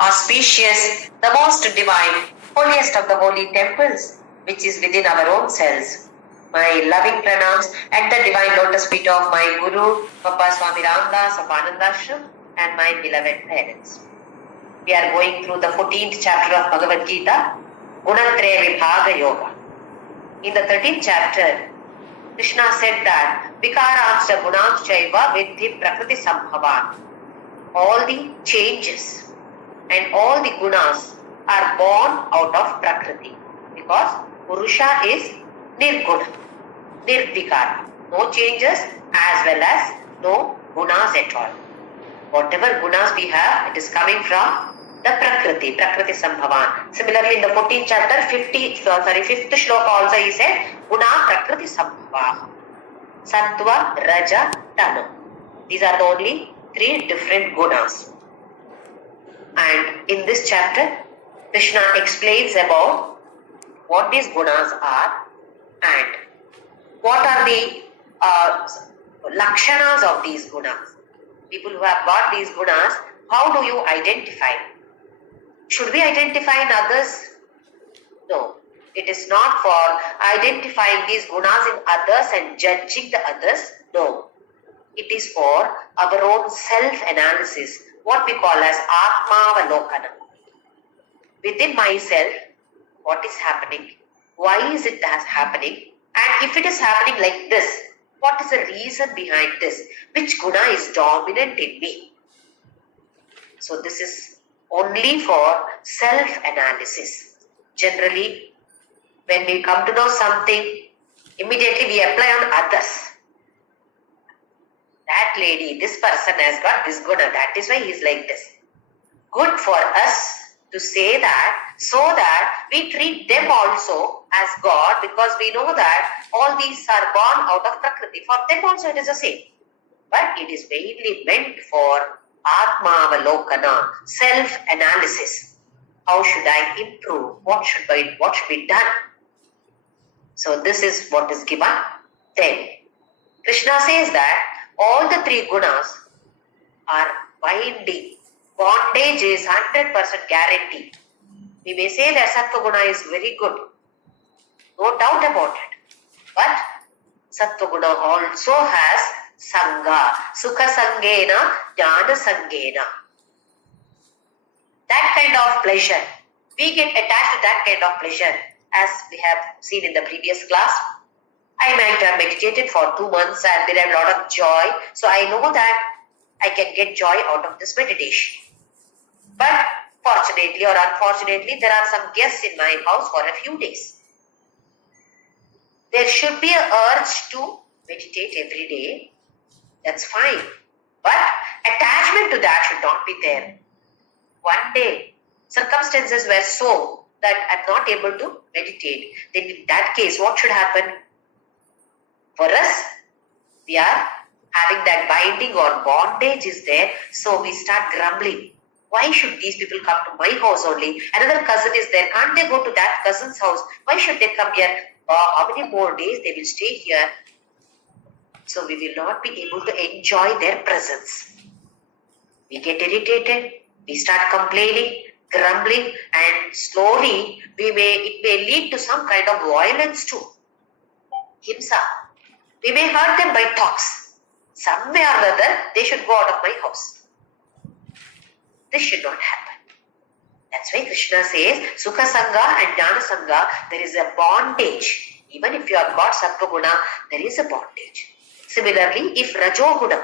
auspicious, the most divine, holiest of the holy temples, which is within our own selves. My loving pranams at the divine lotus feet of my Guru, Papa Swami Ramdas of Anandashram, and my beloved parents. We are going through the 14th chapter of Bhagavadgita, Gunatraya Vibhaga Yoga. In the 13th chapter, Krishna said that Vikaramscha Gunamschaiva Vidhi Prakriti Sambhavan. All the changes and all the gunas are born out of Prakriti, because Purusha is Nirguna, Nirvikara. No changes as well as no gunas at all. Whatever gunas we have, it is coming from the Prakriti Sambhavan. Similarly, in the 14th chapter, 5th shloka also he said, Guna Prakriti Sambhava. Sattva, Raja, Tanu. These are the only 3 different gunas. And in this chapter, Krishna explains about what these gunas are and what are the lakshanas of these gunas. People who have got these gunas, how do you identify? Should we identify in others? No. It is not for identifying these gunas in others and judging the others. No. It is for our own self-analysis, what we call as Atma-Avalokana. Within myself, what is happening? Why is it happening? And if it is happening like this, what is the reason behind this? Which guna is dominant in me? So this is only for self-analysis. Generally, when we come to know something, immediately we apply on others. That lady, this person has got this guna, that is why he is like this. Good for us to say that, so that we treat them also as God, because we know that all these are born out of Prakriti. For them also it is the same. But it is mainly meant for Atma-Avalokana, self-analysis. How should I improve? What should be done? So this is what is given. Then Krishna says that all the 3 gunas are binding. Bondage is 100% guaranteed. We may say that Sattva guna is very good. No doubt about it. But Sattva guna also has Sangha. Sukha Sangena, Jnana Sangena. That kind of pleasure. We get attached to that kind of pleasure, as we have seen in the previous class. I might have meditated for 2 months and there are a lot of joy. So I know that I can get joy out of this meditation. But fortunately or unfortunately, there are some guests in my house for a few days. There should be an urge to meditate every day. That's fine. But attachment to that should not be there. One day, circumstances were so that I'm not able to meditate. Then in that case, what should happen? For us, we are having that binding or bondage is there, so we start grumbling. Why should these people come to my house only? Another cousin is there. Can't they go to that cousin's house? Why should they come here? How many more days they will stay here? So we will not be able to enjoy their presence. We get irritated. We start complaining, grumbling, and slowly it may lead to some kind of violence too. Himsa. We may hurt them by talks. Some way or other, they should go out of my house. This should not happen. That's why Krishna says, Sukha Sangha and Jnana Sangha, there is a bondage. Even if you have got Sattva Guna, there is a bondage. Similarly, if Rajo Guna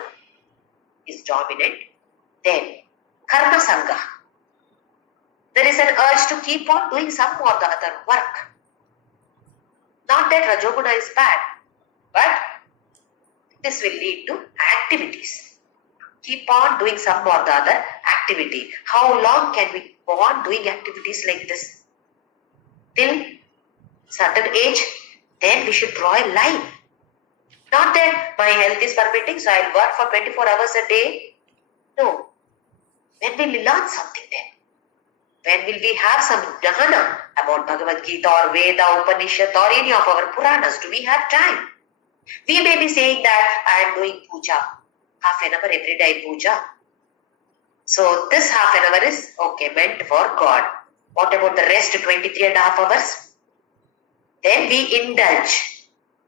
is dominant, then Karma Sangha, there is an urge to keep on doing some or the other work. Not that Rajo Guna is bad, but this will lead to activities. Keep on doing some or the other activity. How long can we go on doing activities like this? Till certain age, then we should draw a line. Not that my health is permitting, so I'll work for 24 hours a day. No. When will we learn something then? When will we have some dhyana about Bhagavadgita or Veda, Upanishad or any of our Puranas? Do we have time? We may be saying that I am doing puja. Half an hour every day puja. So this half an hour is okay, meant for God. What about the rest 23 and a half hours? Then we indulge.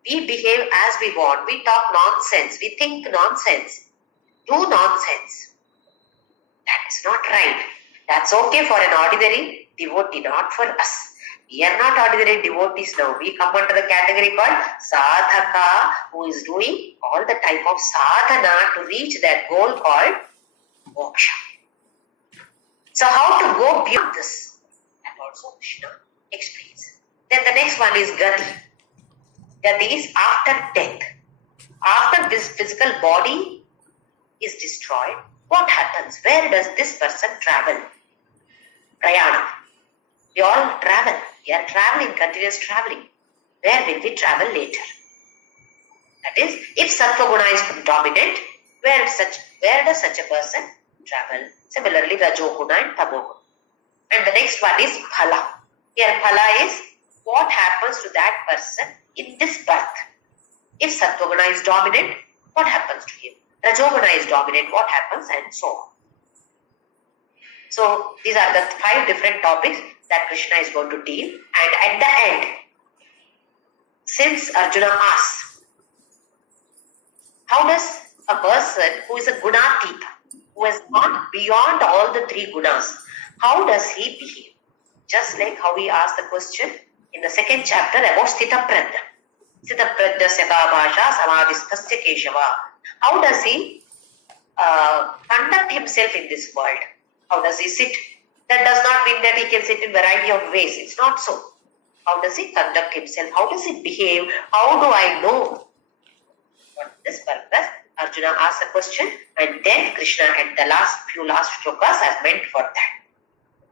We behave as we want. We talk nonsense. We think nonsense. Do nonsense. That is not right. That's okay for an ordinary devotee, not for us. We are not ordinary devotees now. We come under the category called sadhaka, who is doing all the type of sadhana to reach that goal called moksha. So how to go beyond this? And also Krishna explains. Then the next one is gati. Gati is after death. After this physical body is destroyed, what happens? Where does this person travel? Prayana. We all travel. We are traveling, continuous traveling. Where will we travel later? That is, if Sattva Guna is dominant, where does such a person travel? Similarly, Rajo Guna and Tamo Guna. And the next one is Phala. Here Phala is what happens to that person in this birth. If Sattva Guna is dominant, what happens to him? Rajo Guna is dominant, what happens, and so on. So these are the 5 different topics that Krishna is going to deal. And at the end, since Arjuna asks, how does a person who is a gunatita, who has gone beyond all the 3 gunas, how does he behave? Just like how we asked the question in the 2nd chapter about Sthita Prajna. Sthita Prajna Seva Bhasha Samadhistasya Keshava. How does he conduct himself in this world? How does he sit? That does not mean that he can sit in variety of ways. It's not so. How does he conduct himself? How does he behave? How do I know? For this purpose, Arjuna asks a question, and then Krishna at the few last shlokas are meant for that.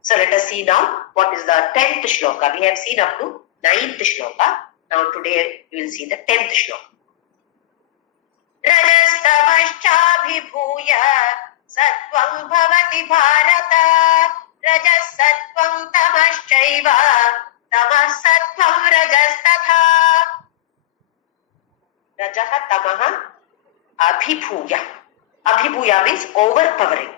So let us see now what is the 10th shloka. We have seen up to 9th shloka. Now today we will see the 10th shloka. Rajastavashchabhibhuya sattvam bhavati bharata. Rajas sattvam tamaschaiva tamas sattvam rajastatha. Rajaha tamaha abhibhuya. Abhibhuya means overpowering.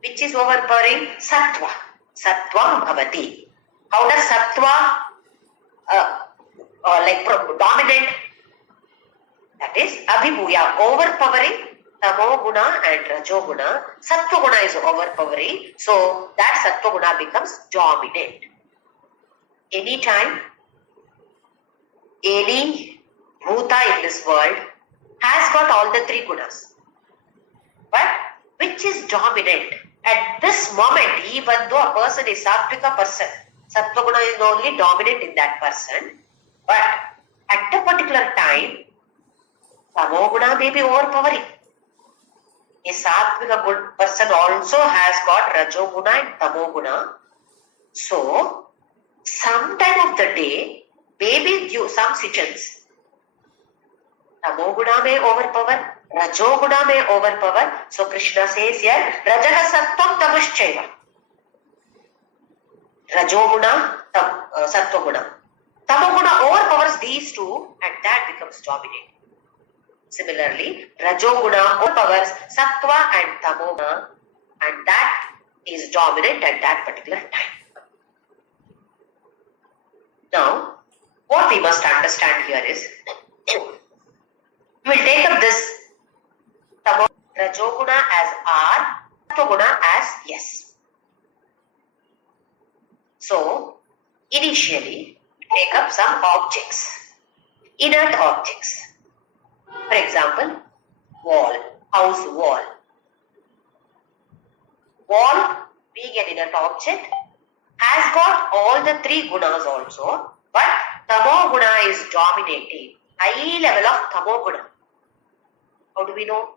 Which is overpowering? Sattva. Sattvam bhavati. How does sattva dominant? That is abhibhuya, overpowering. Tamo guna and rajo guna. Sattva guna is overpowering. So that sattva guna becomes dominant. Anytime, any bhuta in this world has got all the 3 gunas. But which is dominant? At this moment, even though a person is sattvika person, sattva guna is only dominant in that person. But at a particular time, tamo guna may be overpowering. A sattvika good person also has got rajo guna and tamo guna. So, sometime of the day, maybe due some situations, tamo guna may overpower, rajo guna may overpower. So Krishna says here, rajaha sattvam tamaschaiva. Rajo guna, sattva guna. Tamo guna overpowers these 2 and that becomes dominant. Similarly, rajo guna overpowers sattva and tamo guna and that is dominant at that particular time. Now, what we must understand here is, we will take up this tamo rajo guna as R, sattva guna as yes. So, initially, take up some objects, inert objects. For example, wall, house wall. Wall, being an inert object, has got all the 3 gunas also, but tamo guna is dominating, high level of tamo guna. How do we know?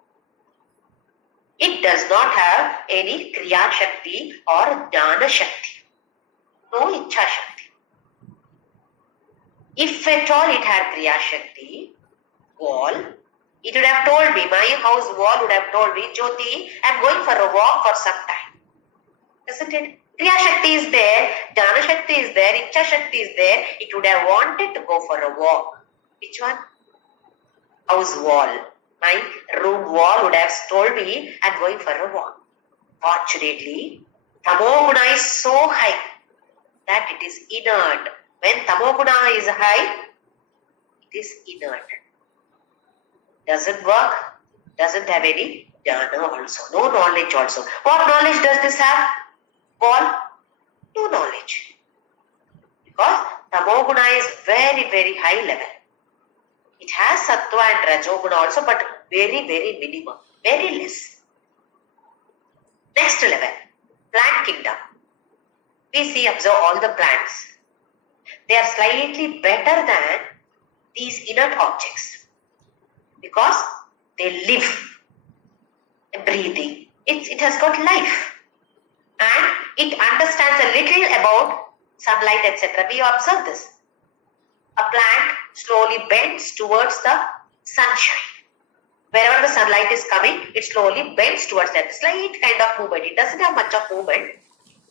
It does not have any kriya shakti or jnana shakti. No ichha shakti. If at all it had kriya shakti, wall, it would have told me, my house wall would have told me, Jyoti, I am going for a walk for some time. Isn't it? Kriya Shakti is there, Jnana Shakti is there, Ichha Shakti is there. It would have wanted to go for a walk. Which one? House wall. My room wall would have told me, I am going for a walk. Fortunately, tamoguna is so high that it is inert. When tamoguna is high, it is inert. Doesn't work, doesn't have any jnana also, no knowledge also. What knowledge does this have? Paul? No knowledge. Because tamoguna is very, very high level. It has sattva and rajoguna also, but very, very minimum, very less. Next level, plant kingdom. We see, observe all the plants. They are slightly better than these inert objects because they live, breathing. It has got life and it understands a little about sunlight, etc. We observe this. A plant slowly bends towards the sunshine. Wherever the sunlight is coming, it slowly bends towards that. Slight kind of movement. It doesn't have much of movement,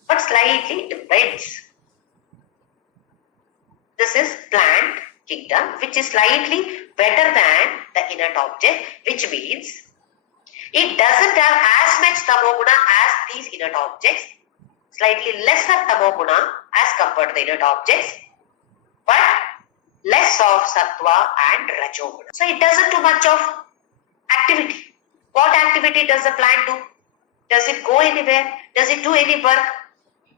but slightly it bends. This is plant kingdom, which is slightly better than the inert object, which means it doesn't have as much tamoguna as these inert objects, slightly lesser tamoguna as compared to the inert objects, but less of sattva and rajoguna. So it doesn't do much of activity. What activity does the plant do? Does it go anywhere? Does it do any work?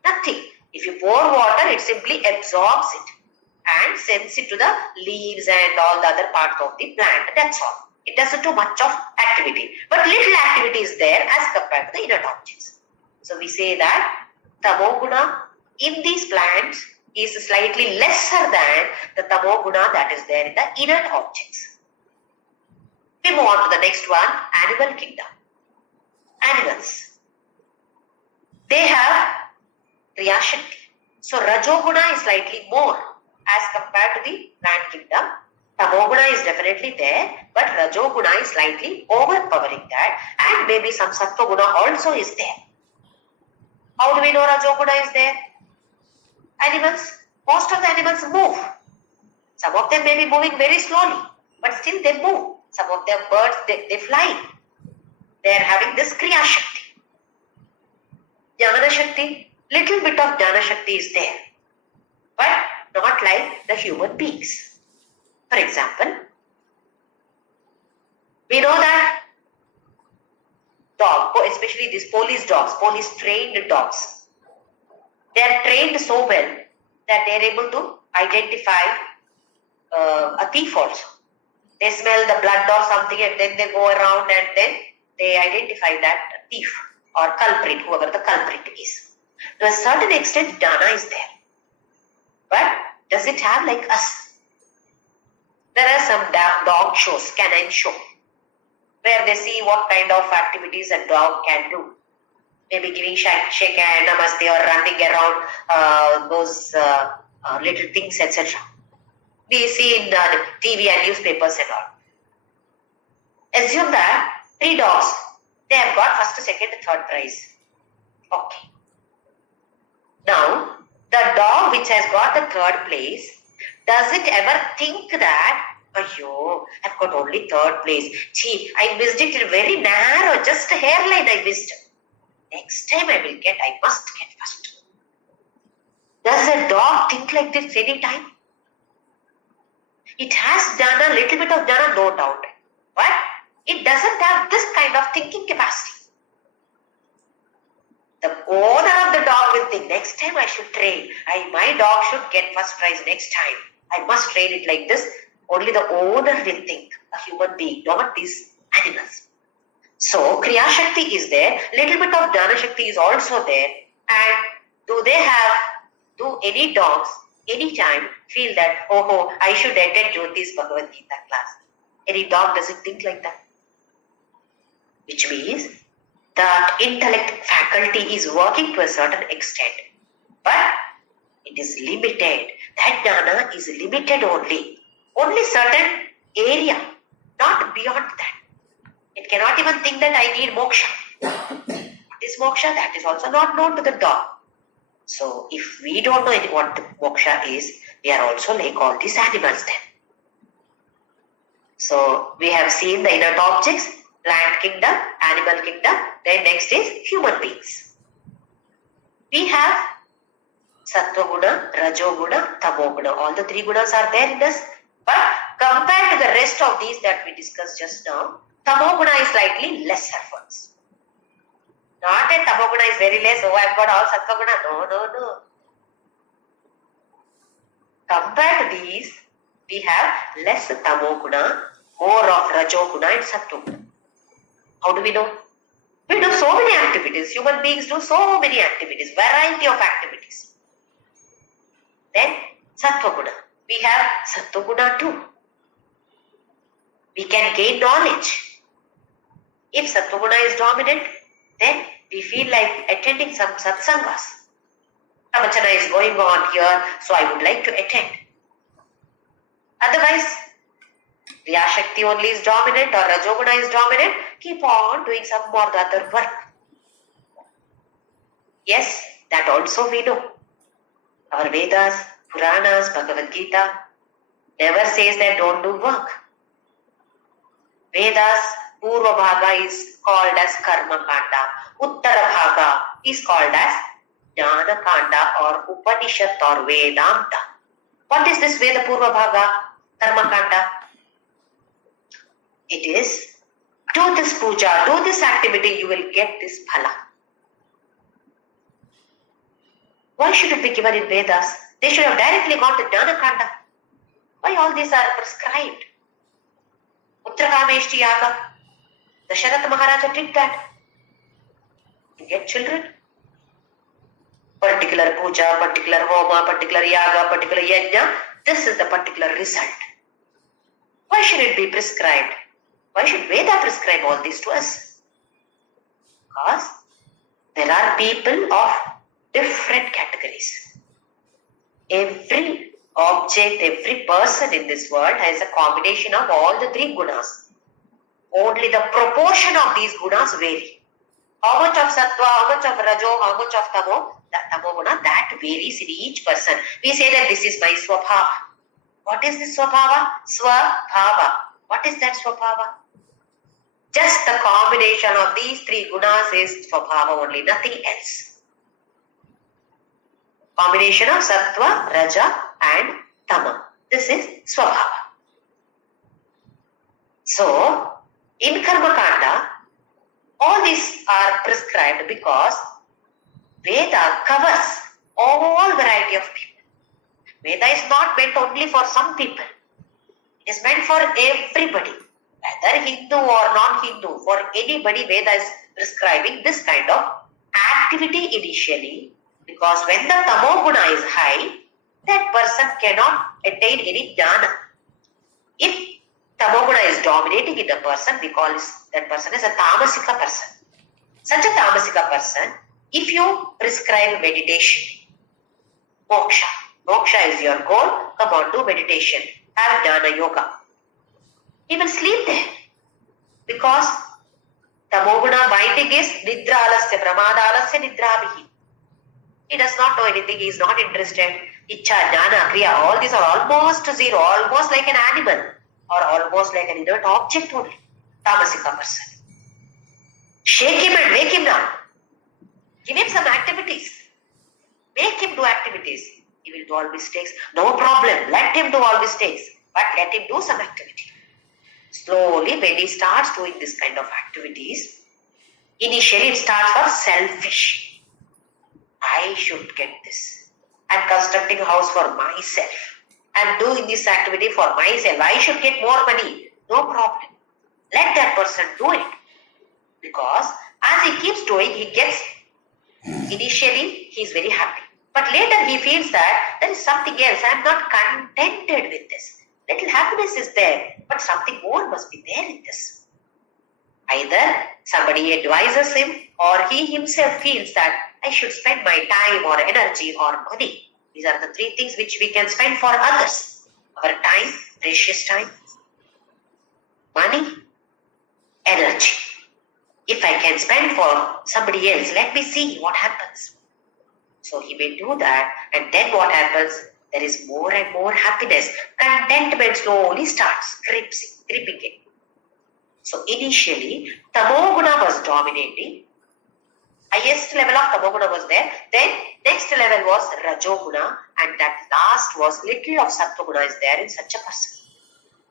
Nothing. If you pour water, it simply absorbs it and sends it to the leaves and all the other parts of the plant. That's all. It doesn't do much of activity. But little activity is there as compared to the inert objects. So we say that tamoguna in these plants is slightly lesser than the tamoguna that is there in the inert objects. We move on to the next one, animal kingdom. Animals. They have Kriya Shakti. So Rajoguna is slightly more as compared to the plant kingdom. Tamoguna is definitely there, but Rajoguna is slightly overpowering that, and maybe some Sattva-guna also is there. How do we know Rajoguna is there? Animals, most of the animals move. Some of them may be moving very slowly, but still they move. Some of their birds, they fly. They are having this Kriya Shakti. Jnana Shakti, little bit of Jnana Shakti is there, but not like the human beings. For example, we know that dog, especially these police dogs, police trained dogs, they are trained so well that they are able to identify a thief also. They smell the blood or something and then they go around and then they identify that thief or culprit, whoever the culprit is. To a certain extent, Jnana is there. But does it have like us? There are some dog shows, canine show, where they see what kind of activities a dog can do. Maybe giving shake hand, namaste, or running around those little things, etc. We see in TV and newspapers and all. Assume that 3 dogs, they have got first, second, third prize. Okay. Now, the dog which has got the third place, does it ever think that, oh, I've got only third place. Gee, I missed it very narrow, just a hairline I missed. Next time I must get first. Does a dog think like this any time? It has done a little bit of jnana, no doubt, but it doesn't have this kind of thinking capacity. The owner of the dog will think, next time I should train. My dog should get first prize next time. I must train it like this. Only the owner will think, a human being, not these animals. So, Kriya Shakti is there, little bit of Jnana Shakti is also there. And do any dogs anytime feel that, I should attend JYOTHI's Bhagavadgita class? Any dog doesn't think like that. Which means the intellect faculty is working to a certain extent, but it is limited. That jnana is limited only certain area, not beyond that. It cannot even think that I need moksha. What is moksha? That is also not known to the dog. So if we don't know what the moksha is, we are also like all these animals then. So we have seen the inert objects, plant kingdom, animal kingdom, Then next is human beings. We have Sattva Guna, Rajo Guna, Tamo Guna. All the three gunas are there in us. But compared to the rest of these that we discussed just now, Tamo Guna is slightly less efforts. Not that Tamo Guna is very less, oh I've got all Sattva Guna. No. Compared to these, we have less Tamo Guna, more of Rajo Guna and Sattva Guna. How do we know? We do so many activities. Human beings do so many activities, variety of activities. Then Sattva Guna. We have Sattva Guna too. We can gain knowledge. If Sattva Guna is dominant, then we feel like attending some satsangas. Pravachana is going on here, so I would like to attend. Otherwise, Kriya Shakti only is dominant or Rajoguna is dominant, keep on doing some more other work. Yes, that also we know. Our Vedas, Puranas, Bhagavadgita never says that don't do work. Vedas, Purva Bhaga is called as Karma Kanda. Uttara Bhaga is called as Jnana Kanda or Upanishad or Vedanta. What is this Veda Purva Bhaga, Karma Kanda? It is, do this puja, do this activity, you will get this phala. Why should it be given in Vedas? They should have directly gone to Jnana Kanda. Why all these are prescribed? Uttarakameshti Yaga. Dasharatha Maharaja did that. To get children. Particular puja, particular homa, particular yaga, particular yajna. This is the particular result. Why should it be prescribed? Why should Veda prescribe all this to us? Because there are people of different categories. Every object, every person in this world has a combination of all the three gunas. Only the proportion of these gunas vary. How much of sattva, how much of rajo, how much of tamo, that tamo guna, that varies in each person. We say that this is my swabhava. What is this swabhava? Swabhava. What is that swabhava? Just the combination of these three gunas is swabhava only, nothing else. Combination of sattva, raja and tama. This is swabhava. So, in Karma Kanda, all these are prescribed because Veda covers all variety of people. Veda is not meant only for some people. It is meant for everybody. Whether Hindu or non-Hindu, for anybody Veda is prescribing this kind of activity initially. Because when the tamo guna is high, that person cannot attain any jnana. If tamo guna is dominating in a person, we call that person as a tamasika person. Such a tamasika person, if you prescribe meditation, moksha is your goal, come on, do meditation, have jnana yoga. He will sleep there. Because tamo guna binding is nidra alasya, pramada alasya nidra abhi. He does not know anything, he is not interested. Icha, jnana, kriya, all these are almost zero, almost like an animal or almost like an inert object only. Tamasika person. Shake him and wake him now. Give him some activities. Make him do activities. He will do all mistakes. No problem. Let him do all mistakes. But let him do some activity. Slowly, when he starts doing this kind of activities, initially it starts for selfish. I should get this. I'm constructing a house for myself. I'm doing this activity for myself. I should get more money. No problem. Let that person do it. Because as he keeps doing, he gets, initially he is very happy. But later he feels that there is something else. I'm not contented with this. Little happiness is there, but something more must be there in this. Either somebody advises him or he himself feels that I should spend my time or energy or money. These are the three things which we can spend for others. Our time, precious time, money, energy. If I can spend for somebody else, let me see what happens. So he may do that, and then what happens? There is more and more happiness. Contentment slowly starts creeping in. So initially, Tamoguna was dominating. Highest level of tamoguna was there. Then next level was rajoguna, and that last was little of sattva-guna is there in such a person.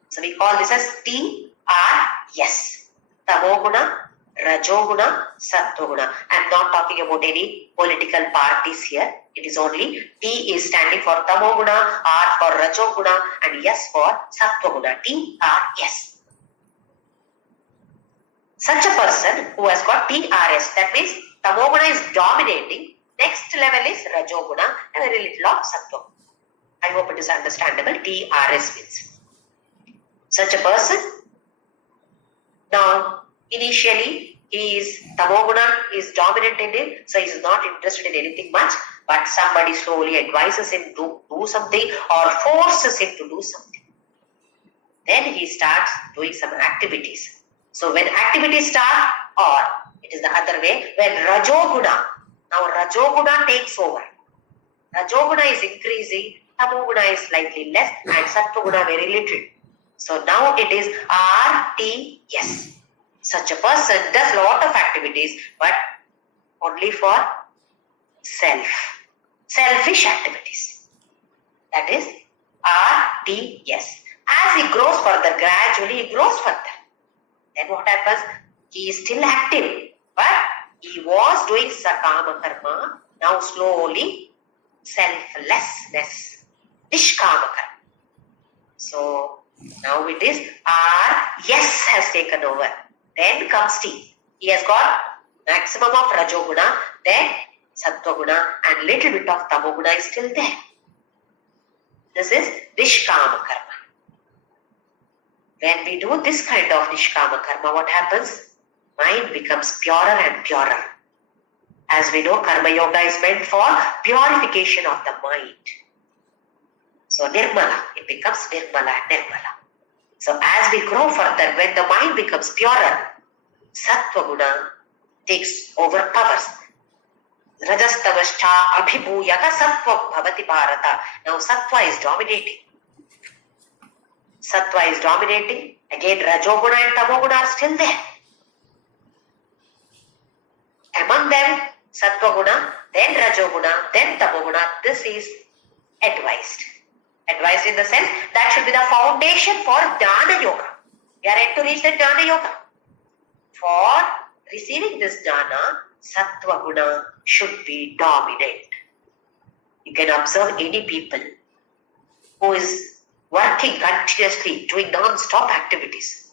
So we call this as TRS. Tamoguna, rajoguna, sattva-guna. I am not talking about any political parties here. It is only T is standing for tamoguna, R for rajoguna, and S for sattva-guna. TRS. Such a person who has got TRS, that means tamoguna is dominating, next level is rajoguna, and very little of sattva. I hope it is understandable. TRS means such a person. Now, initially, tamoguna is dominant in him, so he is not interested in anything much, but somebody slowly advises him to do something or forces him to do something. Then he starts doing some activities. So when activities start, or it is the other way, when rajoguna, now rajoguna takes over. Rajoguna is increasing, tamoguna is slightly less, and sattva-guna very little. So now it is RTS. Such a person does lot of activities, but only for selfish activities. That is RTS. As he grows further, gradually he grows further. Then what happens? He is still active, but he was doing sakama karma. Now slowly selflessness, nishkama karma. So now it is yes has taken over. Then comes T. He has got maximum of rajoguna, then sattva-guna, and little bit of tamoguna is still there. This is nishkama karma. When we do this kind of nishkama karma, what happens? Mind becomes purer and purer. As we know, karma yoga is meant for purification of the mind. So nirmala, it becomes nirmala. So as we grow further, when the mind becomes purer, sattva-guna takes over powers. Rajastavascha abhibhuyaka sattva bhavati bharata. Now sattva is dominating. Sattva is dominating. Again, rajoguna and tamoguna are still there. Among them, sattva-guna, then rajoguna, then tamoguna. This is advised. Advised in the sense that should be the foundation for jnana yoga. We are yet to reach the jnana yoga. For receiving this jnana, sattva-guna should be dominant. You can observe any people who is working continuously, doing non-stop activities.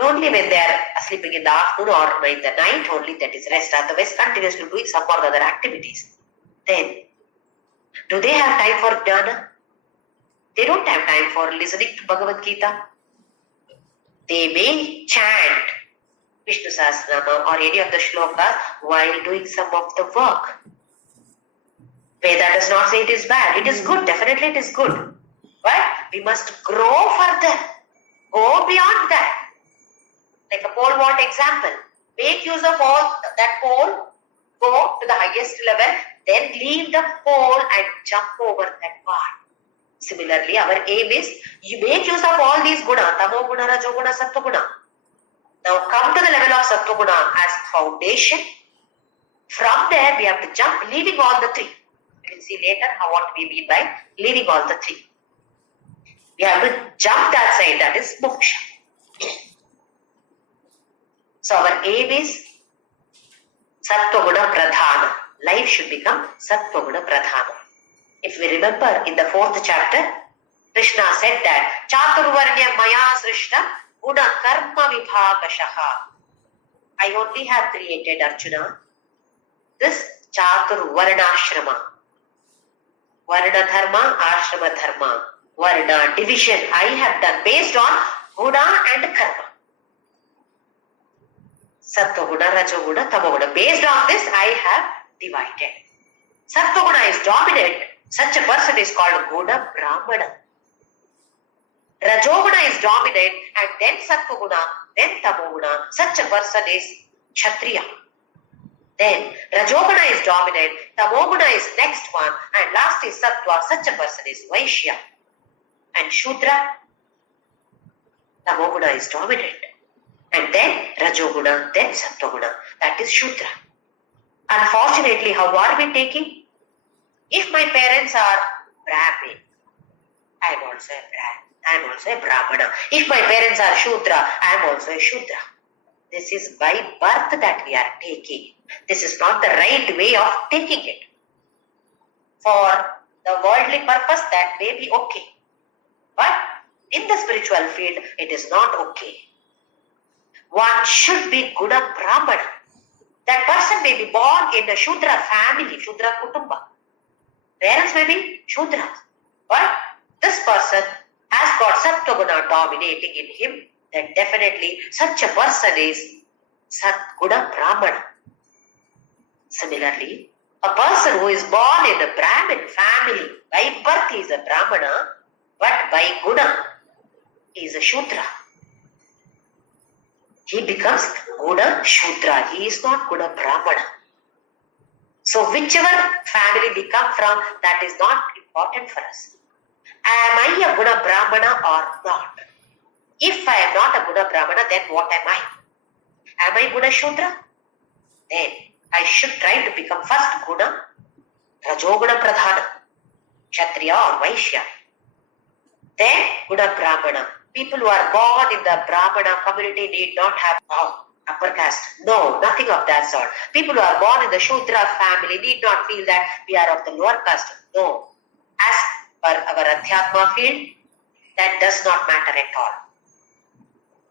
Only when they are sleeping in the afternoon or in the night, only that is rest. Otherwise, continuously doing some or other activities. Then, do they have time for jnana? They don't have time for listening to Bhagavadgita. They may chant Vishnu Sahasranama or any of the Shlokas while doing some of the work. Veda does not say it is bad. It is good. Definitely it is good. But we must grow further. Go beyond that. Like a pole vault example. Make use of all that pole. Go to the highest level. Then leave the pole and jump over that bar. Similarly, our aim is you make use of all these guna, tamo guna, rajo guna, sattva guna. Now come to the level of sattva guna as foundation. From there, we have to jump, leaving all the three. We will see later what we mean by leaving all the three. We have to jump that side, that is moksha. So our aim is sattva guna pradhana. Life should become sattva guna pradhana. If we remember in the 4th chapter, Krishna said that Chaturvarnya maya srishta guna karma vibhakashaha. I only have created, Arjuna, this Chaturvarnashrama. Varna dharma, ashrama dharma. Varna division I have done based on guna and karma. Sattva guna, rajo guna, tamo guna. Based on this I have divided. Sattva guna is dominant. Such a person is called Guna Brahmana. Rajoguna is dominant and then Sattva guna, then Tamoguna. Such a person is Kshatriya. Then Rajoguna is dominant, Tamoguna is next one, and last is Sattva. Such a person is Vaishya. And Shudra, Tamoguna is dominant. And then Rajoguna, then Sattva guna. That is Shudra. Unfortunately, how are we taking? If my parents are Brahmin, I am also a Brahmin. I am also a Brahmana. If my parents are Shudra, I am also a Shudra. This is by birth that we are taking. This is not the right way of taking it. For the worldly purpose, that may be okay. But in the spiritual field, it is not okay. One should be Guna Brahmana. That person may be born in a Shudra family, Shudra Kutumba. Parents may be Shudras. But this person has got Sattva-guna dominating in him, then definitely such a person is Sat-guna Brahmana. Similarly, a person who is born in a Brahmin family, by birth he is a Brahmana, but by Guna he is a Shudra. He becomes Guna Shudra. He is not Guna Brahmana. So whichever family we come from, that is not important for us. Am I a Guna Brahmana or not? If I am not a Guna Brahmana, then what am I? Am I Guna Shudra? Then I should try to become first Guna, Rajoguna Pradhana, Kshatriya or Vaishya. Then Guna Brahmana. People who are born in the Brahmana community need not have upper caste. No, nothing of that sort. People who are born in the Shudra family need not feel that we are of the lower caste. No. As per our Adhyatma field, that does not matter at all.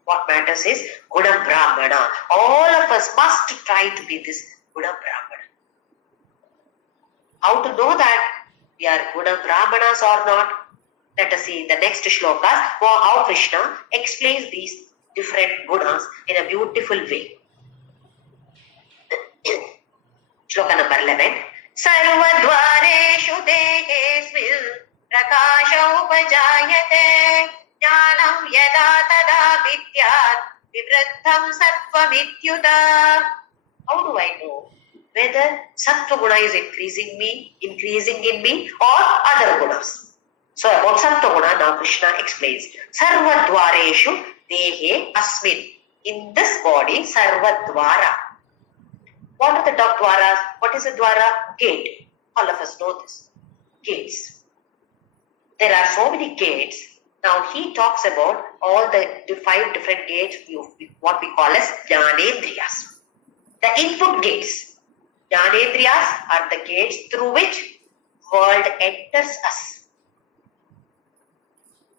What matters is Guna Brahmana. All of us must try to be this Guna Brahmana. How to know that we are Guna Brahmanas or not? Let us see in the next shlokas how Krishna explains these different gunas in a beautiful way. Shloka number 11. Sarvadvareshu dekesmil prakasha upajayate jnanam yada tada vidyat vivruddham sattva-mityuta. How do I know whether sattva guna is increasing in me or other gunas? So about sattva guna now Krishna explains. Sarvadvareshu dehe asmin. In this body, sarvadvara. What are the dwaras? What is a dwara? Gate. All of us know this. Gates. There are so many gates. Now he talks about all the 5 different gates, what we call as Jnanendriyas. The input gates. Jnanendriyas are the gates through which world enters us.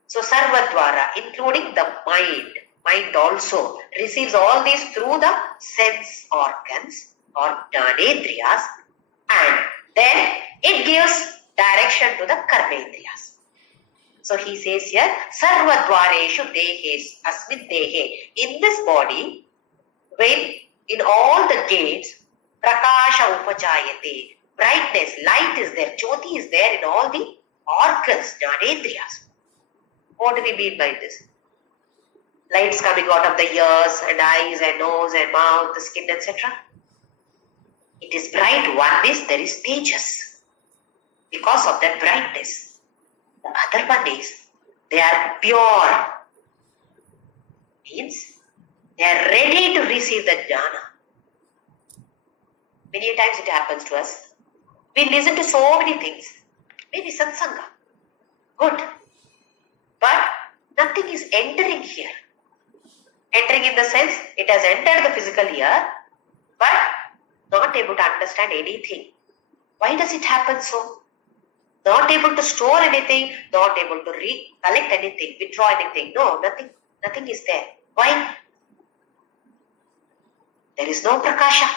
So Sarvadvara, including the mind also receives all these through the sense organs or Jnanendriyas, and then it gives direction to the Karmendriyas. So he says here, Sarvadvareshu dehes asmin dehe. In this body, when in all the gates, prakasha upajayate, brightness, light is there, jyoti is there in all the organs, Jnanendriyas. What do we mean by this? Lights coming out of the ears and eyes and nose and mouth, the skin, etc. It is bright. One is there is tejas because of that brightness. The other one is they are pure. Means they are ready to receive the jnana. Many times it happens to us. We listen to so many things. Maybe satsanga. Good. But nothing is entering here. Entering in the sense, it has entered the physical ear, but not able to understand anything. Why does it happen so? Not able to store anything, not able to recollect anything, withdraw anything. No, nothing is there. Why? There is no prakasha.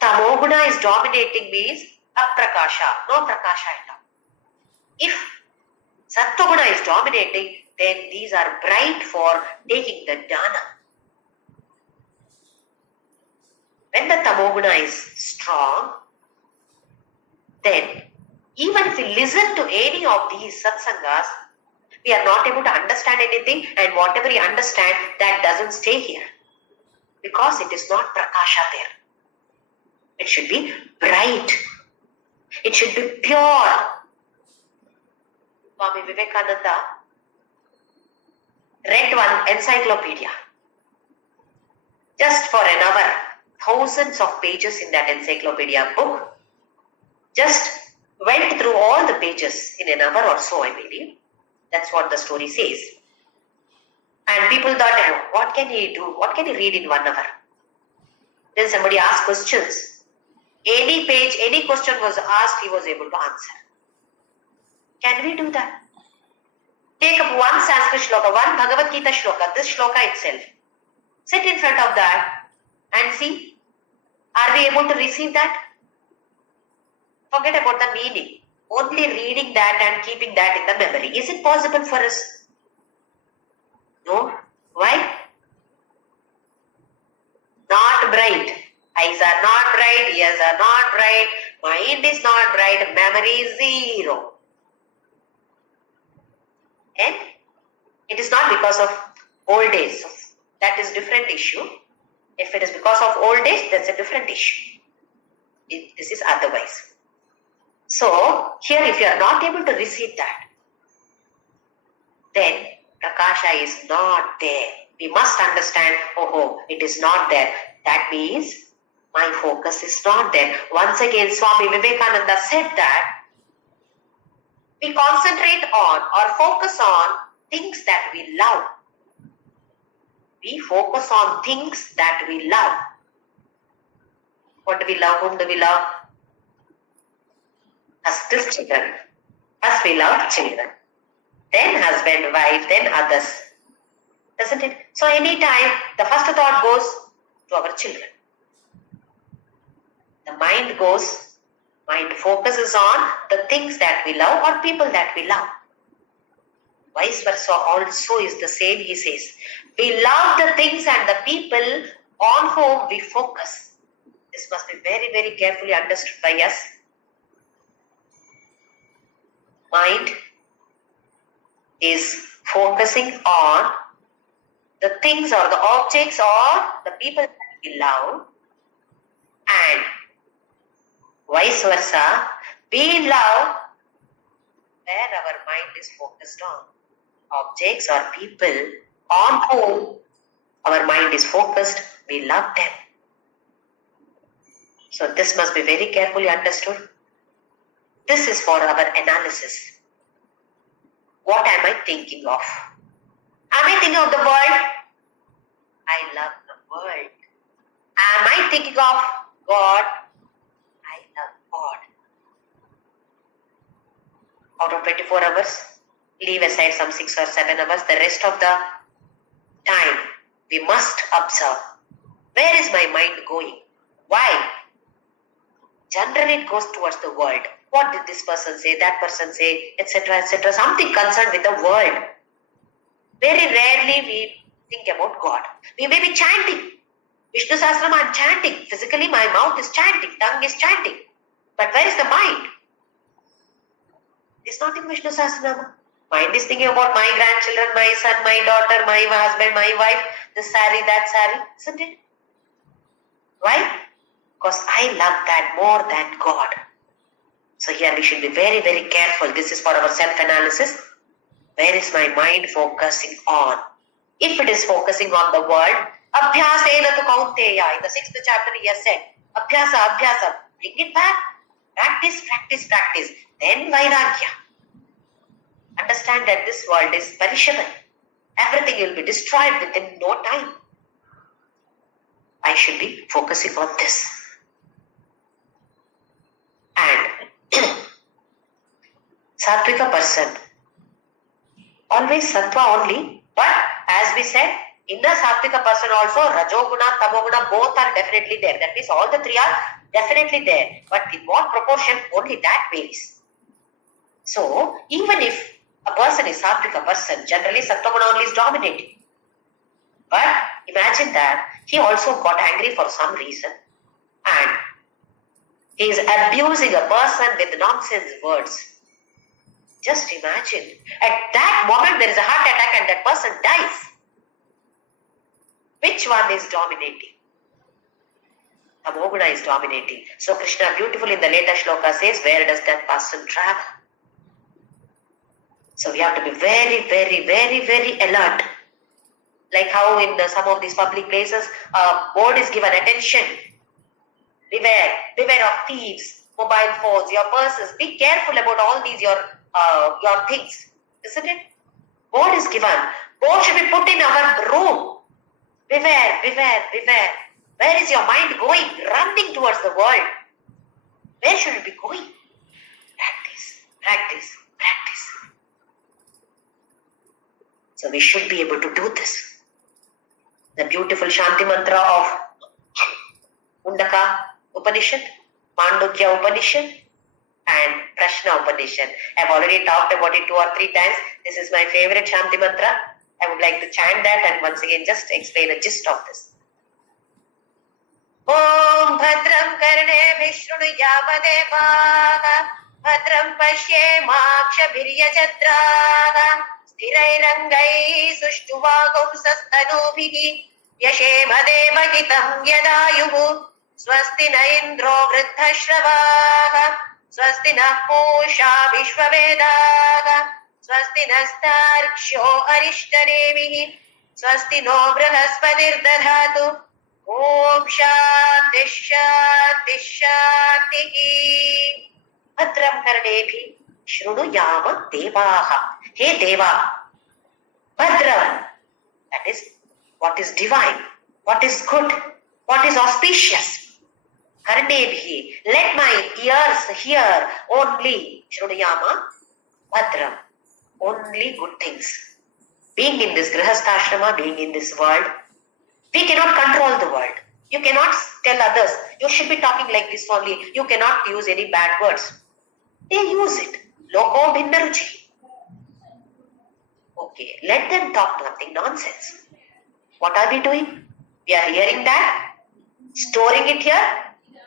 Tamoguna is dominating means aprakasha, no prakasha at all. If Sattva-guna is dominating, then these are bright for taking the jnana. When the tamoguna is strong, then even if we listen to any of these satsangas, we are not able to understand anything, and whatever we understand, that doesn't stay here. Because it is not prakasha there. It should be bright. It should be pure. Swami Vivekananda read one encyclopedia just for an hour thousands of pages in that encyclopedia book. Just went through all the pages in an hour or so, I believe. That's what the story says. And people thought, what can he do? What can he read in 1 hour? Then somebody asked questions. Any page, any question was asked, he was able to answer. Can we do that? Take up one Sanskrit shloka, one Bhagavadgita shloka, this shloka itself. Sit in front of that and see, are we able to receive that? Forget about the meaning. Only reading that and keeping that in the memory. Is it possible for us? No. Why? Not bright. Eyes are not bright, ears are not bright, mind is not bright, memory is zero. And it is not because of old age. That is different issue. If it is because of old age, that's a different issue. This is otherwise. So, here if you are not able to receive that, then Prakasha is not there. We must understand, it is not there. That means my focus is not there. Once again, Swami Vivekananda said that we concentrate on or focus on things that we love. We focus on things that we love. What do we love? Whom do we love? Us, still children. Us, we love children. Then husband, wife, then others. Doesn't it? So anytime the first thought goes to our children. The mind focuses on the things that we love or people that we love. Vice versa also is the same, he says. We love the things and the people on whom we focus. This must be very, very carefully understood by us. Mind is focusing on the things or the objects or the people that we love, and vice versa, we love where our mind is focused on. Objects or people on whom our mind is focused, we love them. So this must be very carefully understood. This is for our analysis. What am I thinking of? Am I thinking of the world? I love the world. Am I thinking of God? I love God. Out of 24 hours, leave aside some 6 or 7 hours. The rest of the time, we must observe. Where is my mind going? Why? Generally, it goes towards the world. What did this person say, that person say, etc., etc. Something concerned with the world. Very rarely we think about God. We may be chanting. Vishnu Sahasranam, I am chanting. Physically, my mouth is chanting, tongue is chanting. But where is the mind? It's not in Vishnu Sahasranam. Mind is thinking about my grandchildren, my son, my daughter, my husband, my wife, this saree, that saree, isn't it? Why? Because I love that more than God. So here we should be very, very careful. This is for our self-analysis. Where is my mind focusing on? If it is focusing on the world, abhyasena tu kaunteya. In the 6th chapter he has said, abhyasa. Bring it back. Practice. Then vairagya. Understand that this world is perishable. Everything will be destroyed within no time. I should be focusing on this. And Sattvika person, always Sattva only, but as we said, in the Sattvika person also, Rajoguna, Tamoguna, both are definitely there. That means all the three are definitely there. But in what proportion, only that varies. So, even if a person is Sattvika person, generally Sattva-guna only is dominating. But imagine that he also got angry for some reason and he is abusing a person with nonsense words. Just imagine, at that moment there is a heart attack and that person dies. Which one is dominating? Tamoguna is dominating. So Krishna beautifully in the later shloka says, where does that person travel? So we have to be very, very, very, very alert. Like how in some of these public places, a board is given attention. Beware. Beware of thieves, mobile phones, your purses. Be careful about all these, your things. Isn't it? Board is given. Board should be put in our room. Beware, beware, beware. Where is your mind going? Running towards the world. Where should it be going? Practice, practice, practice. So we should be able to do this. The beautiful Shanti mantra of Mundaka Upanishad, Mandukya Upanishad, and Prashna Upanishad. I've already talked about it 2 or 3 times. This is my favorite Shanti mantra. I would like to chant that and once again just explain a gist of this. Om Bhadram Karne Vishnuyamadeva Bhadram Pashyemaksha Viryajatraga Sthirairangai Sushtuvagum Sastanubhigi Yashema Hitam Yadayuhu Swasti na Indro Vriddhashravaga Swasti na Pusha Vishwavedaga Swasti Nastarksho Arishtanevihi Swasti no Brahaspadir Dadhatu Om Shanti Shanti Shanti Bhadram Karnebhi Shrunuyama Devaha. Hey Deva, Bhadram, that is what is divine, what is good, what is auspicious. Karnebhi, let my ears hear only Shrunuyama Bhadram, only good things. Being in this Grihastha being in this world, we cannot control the world. You cannot tell others, you should be talking like this only. You cannot use any bad words. They use it. Loko bhinnaruchi. Okay, let them talk nothing nonsense. What are we doing? We are hearing that, storing it here,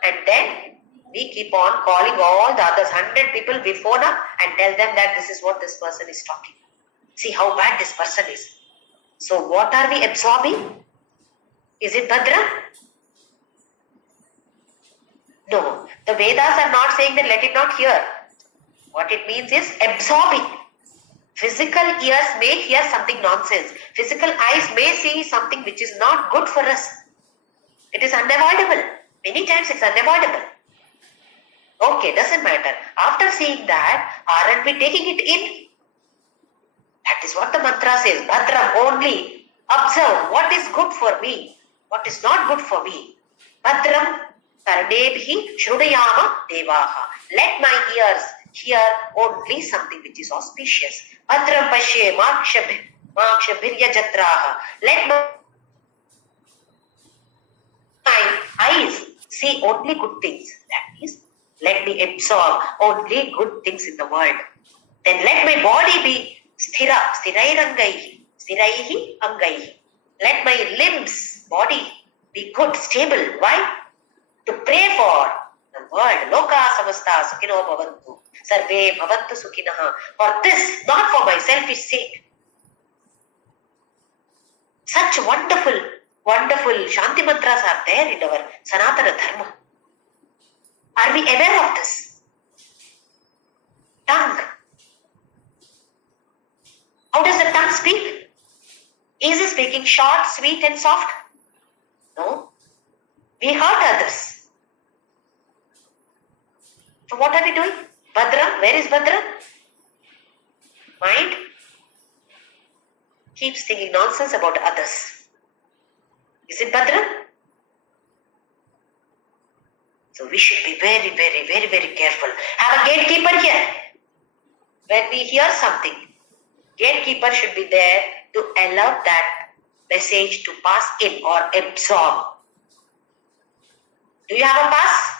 and then we keep on calling all the others, 100 people, we phone up and tell them that this is what this person is talking. See how bad this person is. So what are we absorbing? Is it Bhadra? No. The Vedas are not saying that let it not hear. What it means is absorbing. Physical ears may hear something nonsense. Physical eyes may see something which is not good for us. It is unavoidable. Many times it's unavoidable. Okay, doesn't matter. After seeing that, aren't we taking it in? That is what the mantra says. Bhadra, only observe what is good for me, what is not good for me. Bhadram karnebhi shrunayama devaha. Let my ears hear only something which is auspicious. Bhadram pashe maksha virya jatraha. Let my eyes see only good things. That is, let me absorb only good things in the world. Then let my body be sthira, sthirairangaihi, sthiraihi angaihi. Let my limbs, body be good, stable. Why? To pray for the world. Loka samasta sukhino bhavantu. Sarve bhavantu sukhinaha. For this, not for my selfish sake. Such wonderful, wonderful Shanti mantras are there in our Sanatana Dharma. Are we aware of this? Tongue. How does the tongue speak? Is it speaking short, sweet and soft? No. We hurt others. So what are we doing? Bhadra, where is Bhadra? Mind keeps thinking nonsense about others. Is it Bhadra? So we should be very, very, very, very careful. Have a gatekeeper here. When we hear something, gatekeeper should be there to allow that message to pass in or absorb. Do you have a pass?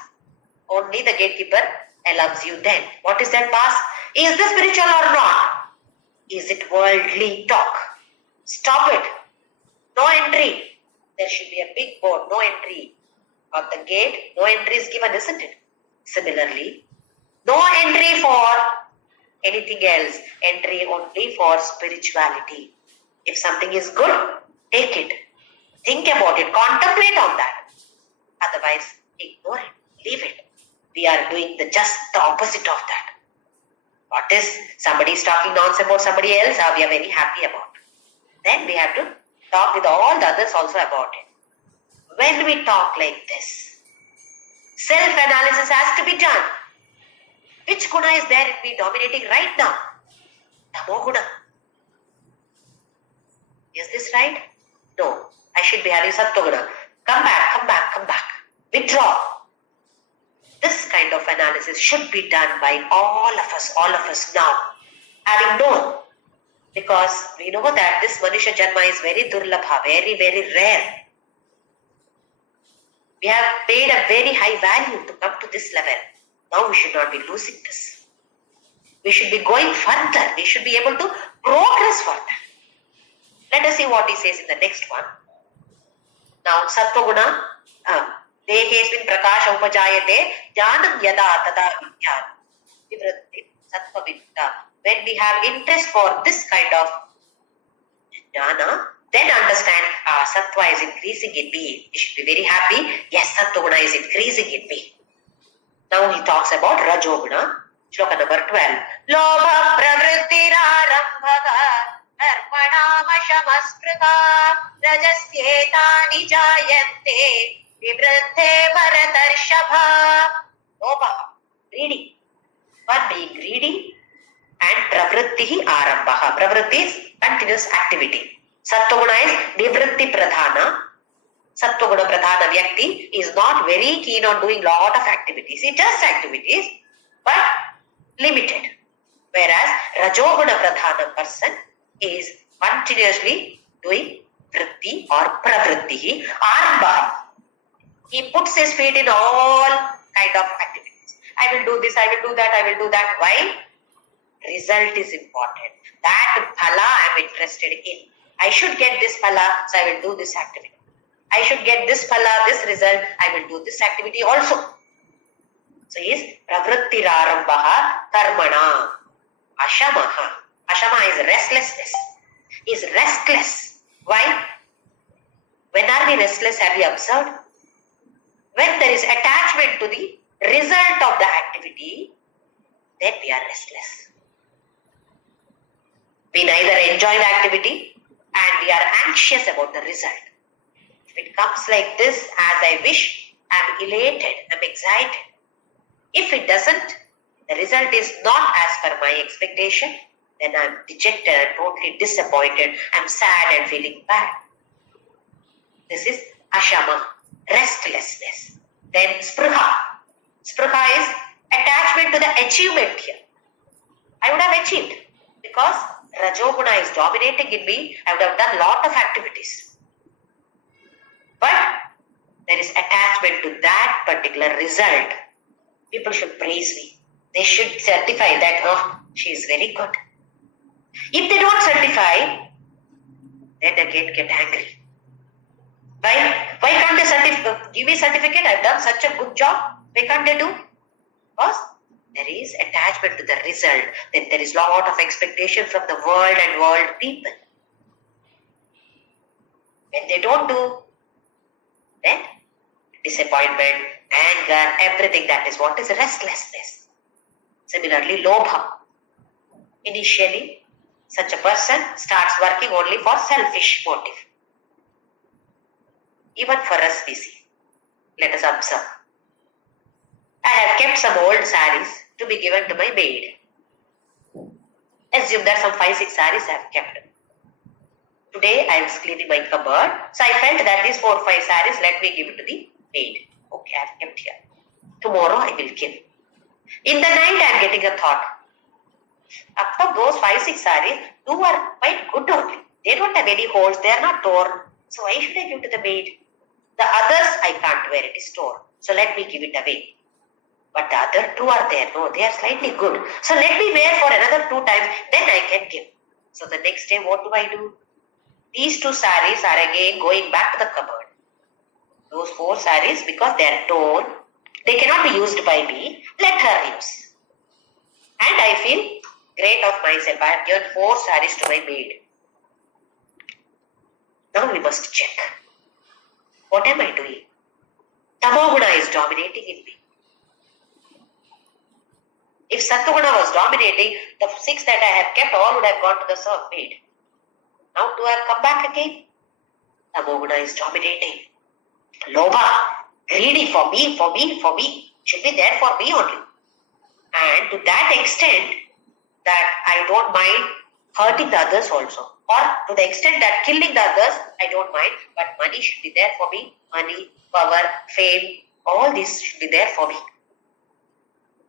Only the gatekeeper allows you then. What is that pass? Is this spiritual or not? Is it worldly talk? Stop it. No entry. There should be a big board, no entry. On the gate, no entry is given, isn't it? Similarly, no entry for anything else. Entry only for spirituality. If something is good, take it. Think about it. Contemplate on that. Otherwise, ignore it. Leave it. We are doing just the opposite of that. What is somebody is talking nonsense about somebody else, we are very happy about. Then we have to talk with all the others also about it. When we talk like this, Self-analysis has to be done. Which guna is there in me dominating right now? Tamo guna. Is this right? No. I should be having sattva guna. Come back, come back, come back. Withdraw. This kind of analysis should be done by all of us now, having known. Because we know that this Manusha Janma is very durlabha, very, very rare. We have paid a very high value to come to this level. Now we should not be losing this. We should be going further. We should be able to progress further. Let us see what he says in the next one. Now, Sattva Guna, Dehesmin Prakasha Upajayate, Jnanam Yada Tada Vidyan, Vivritti, Sattva Vitta. When we have interest for this kind of jnana, then understand, Sattva is increasing in me. We should be very happy. Yes, Sattva Guna is increasing in me. Now he talks about Rajoguna, Shloka number 12. Lobha pravrittirarambhaga arpanamasamasprita rajasyetani jayante vivriddhe bharatarshapha. Lobha, greedy. But being greedy and pravrittihi arambhaha. Pravritti is continuous activity. Sattva-guna is nivritti pradhana. Sattva-guna pradhana vyakti is not very keen on doing lot of activities. He does activities, but limited. Whereas Rajoguna pradhana person is continuously doing vritti or pravrittihi arambhaha. He puts his feet in all kind of activities. I will do this, I will do that, I will do that. Why? Result is important. That phala I am interested in. I should get this phala, so I will do this activity. I should get this phala, this result, I will do this activity also. So he is pravrittirarambhaha karmana ashamaha. Ashama is restlessness. He is restless. Why? When are we restless? Have you observed? When there is attachment to the result of the activity, then we are restless. We neither enjoy the activity and we are anxious about the result. If it comes like this, as I wish, I am elated, I am excited. If it doesn't, the result is not as per my expectation, then I am dejected and totally disappointed. I am sad and feeling bad. This is ashama, restlessness. Then spruha. Spruha is attachment to the achievement here. I would have achieved because Rajoguna is dominating in me. I would have done lot of activities. But there is attachment to that particular result. People should praise me. They should certify that, oh, she is very good. If they don't certify, then again get angry. Why can't they give me a certificate? I've done such a good job. Why can't they do? Because there is attachment to the result. Then there is lot of expectation from the world and world people. When they don't do, then disappointment, anger, everything, that is what is restlessness. Similarly, lobha. Initially, such a person starts working only for selfish motive. Even for us we see. Let us observe. I have kept some old saris to be given to my maid. Assume that some 5-6 saris I have kept. Today I was cleaning my cupboard, so I felt that these 4-5 saris, let me give it to the maid. Okay, I have kept here. Tomorrow I will give. In the night I am getting a thought. After those 5-6 saris, 2 are quite good only. They don't have any holes, they are not torn. So why should I give to the maid? The others I can't wear, it is torn. So let me give it away. But the other 2 are there. No, they are slightly good. So let me wear for another 2 times, then I can give. So the next day what do? These 2 saris are again going back to the cupboard. Those 4 saris, because they are torn, they cannot be used by me. Let her use. And I feel great of myself. I have given 4 saris to my maid. Now we must check. What am I doing? Tamoguna is dominating in me. If Sattva-guna was dominating, the 6 that I have kept all would have gone to the serve maid. Now 2 have come back again. Tamoguna is dominating. Lobha, greedy for me, for me, for me. Should be there for me only. And to that extent that I don't mind hurting the others also. Or to the extent that killing the others, I don't mind. But money should be there for me. Money, power, fame, all these should be there for me.